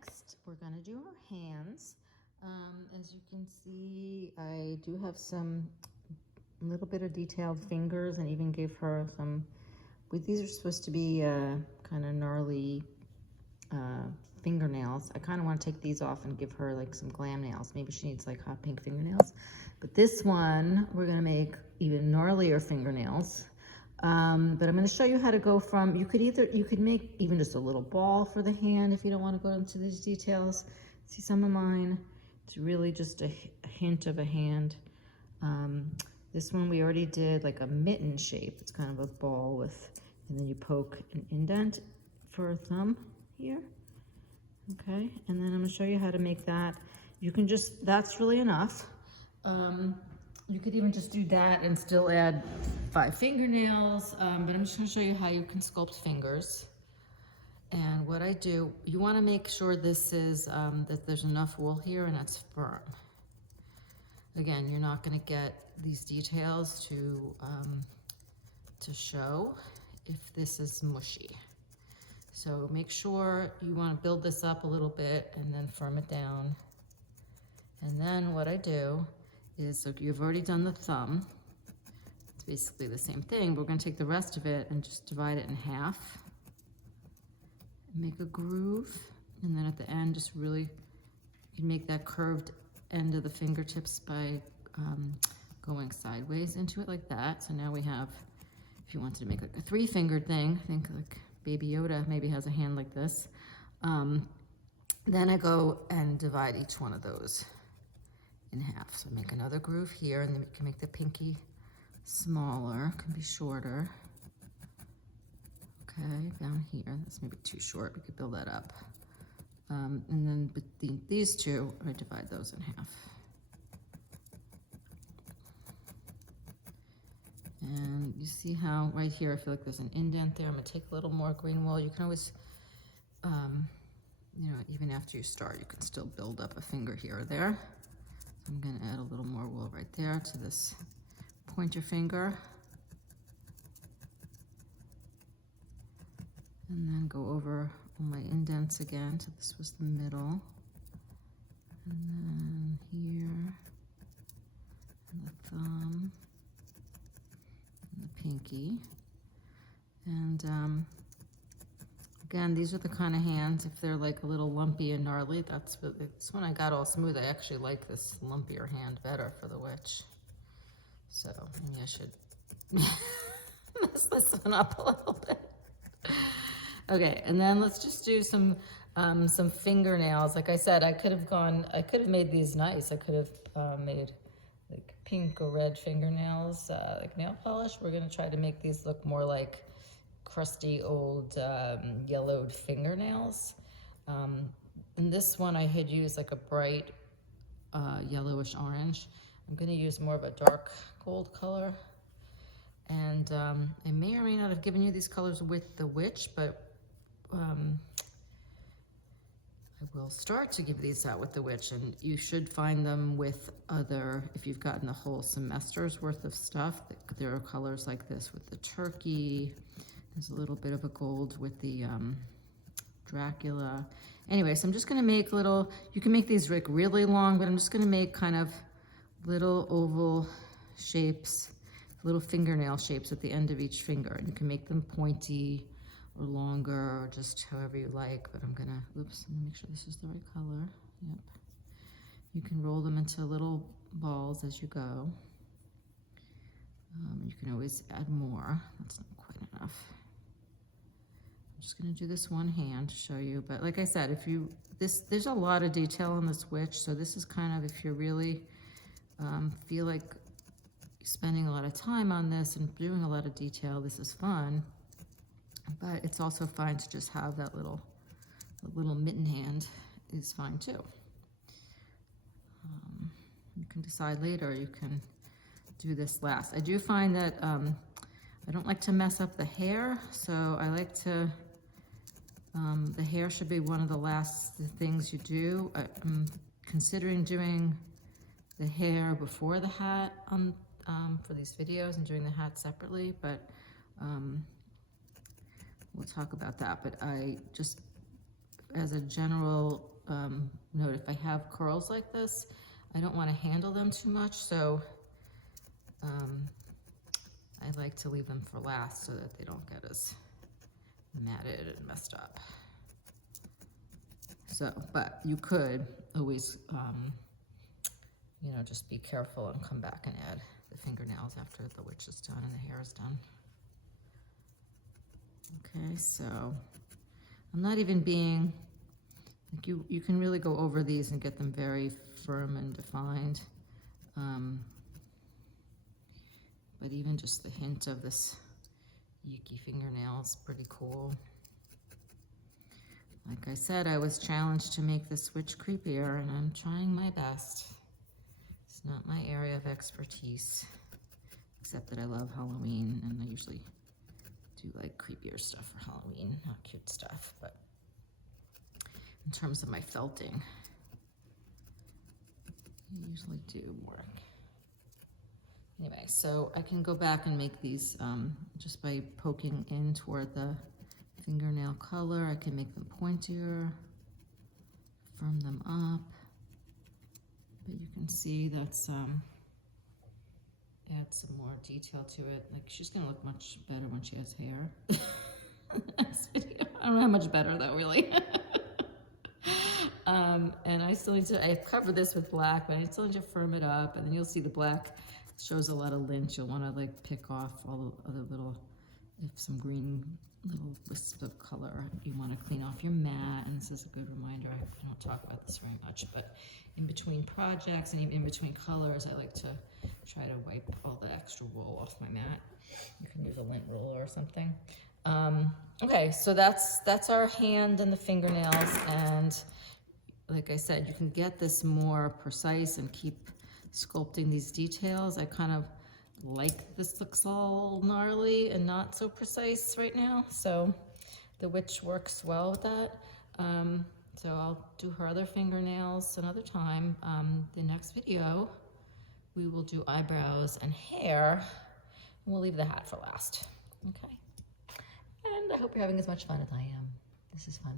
Next, we're going to do her hands. As you can see, I do have some little bit of detailed fingers and even gave her some, these are supposed to be kind of gnarly fingernails. I kind of want to take these off and give her like some glam nails. Maybe she needs like hot pink fingernails. But this one, we're going to make even gnarlier fingernails. But I'm going to show you how to go from, you could make even just a little ball for the hand if you don't want to go into these details. See some of mine? It's really just a hint of a hand. This one we already did like a mitten shape. It's kind of a ball with, and then you poke an indent for a thumb here. Okay, and then I'm going to show you how to make that. You can just, that's really enough. You could even just do that and still add 5 fingernails, but I'm just going to show you how you can sculpt fingers. And what I do, you want to make sure this is, that there's enough wool here and that's firm. Again, you're not going to get these details to show if this is mushy. So make sure you want to build this up a little bit and then firm it down. And then what I do is, so you've already done the thumb. It's basically the same thing. We're going to take the rest of it and just divide it in half. Make a groove. And then at the end, just really, you can make that curved end of the fingertips by going sideways into it like that. So now we have, if you wanted to make like a 3-fingered thing, think like Baby Yoda maybe has a hand like this. Then I go and divide each one of those in half. So make another groove here, and then we can make the pinky smaller, can be shorter. Okay, down here, that's maybe too short, we could build that up. And then between these two, I divide those in half. And you see how right here, I feel like there's an indent there. I'm gonna take a little more green wool. You can always, you know, even after you start, you can still build up a finger here or there. So I'm gonna add a little more wool right there to this pointer finger. And then go over all my indents again. So this was the middle. And then here, and the thumb, and the pinky. And again, these are the kind of hands, if they're like a little lumpy and gnarly, that's what, this one I got all smooth. I actually like this lumpier hand better for the witch. So maybe I should mess this one up a little bit. Okay, and then let's just do some fingernails. Like I said, I could have made these nice. I could have made like pink or red fingernails, like nail polish. We're gonna try to make these look more like crusty old yellowed fingernails. In this one I had used like a bright yellowish orange. I'm gonna use more of a dark gold color. And I may or may not have given you these colors with the witch, but I will start to give these out with the witch, and you should find them with other, if you've gotten a whole semester's worth of stuff, there are colors like this with the turkey. There's a little bit of a gold with the Dracula. Anyway, so I'm just gonna make little, you can make these like really long, but I'm just gonna make kind of little oval shapes, little fingernail shapes at the end of each finger. And you can make them pointy or longer or just however you like, but I'm gonna, oops, let me make sure this is the right color. Yep. You can roll them into little balls as you go. You can always add more. That's not quite enough. I'm just gonna do this one hand to show you, but like I said, if you, there's a lot of detail on this witch, so this is kind of, if you really feel like spending a lot of time on this and doing a lot of detail, this is fun, but it's also fine to just have that little mitten hand is fine too. You can decide later, you can do this last. I do find that I don't like to mess up the hair, so I like to, the hair should be one of the last things you do. I'm considering doing the hair before the hat for these videos and doing the hat separately, but we'll talk about that. But I just as a general note, if I have curls like this, I don't want to handle them too much, so I like to leave them for last so that they don't get as matted and messed up. So, but you could always, you know, just be careful and come back and add the fingernails after the witch is done and the hair is done. Okay, so I'm not even being, like you can really go over these and get them very firm and defined. But even just the hint of this yucky fingernail is pretty cool. Like I said, I was challenged to make this witch creepier, and I'm trying my best. It's not my area of expertise, except that I love Halloween, and I usually do like creepier stuff for Halloween, not cute stuff, but in terms of my felting, I usually do work. Anyway, so I can go back and make these just by poking in toward the fingernail color. I can make them pointier, firm them up, but you can see that's add some more detail to it. Like, she's gonna look much better when she has hair. Next video. I don't know how much better though, really. And I still need to, I've covered this with black, but I still need to firm it up, and then you'll see the black shows a lot of lint. You'll want to like pick off all the other little, if some green little wisps of color, you want to clean off your mat. And this is a good reminder. I don't talk about this very much, but in between projects and even in between colors, I like to try to wipe all the extra wool off my mat. You can use a lint roller or something. Okay, so that's our hand and the fingernails, and like I said, you can get this more precise and keep sculpting these details. I kind of like this looks all gnarly and not so precise right now, so the witch works well with that. So I'll do her other fingernails another time. The next video, we will do eyebrows and hair, and we'll leave the hat for last. Okay, and I hope you're having as much fun as I am. This is fun.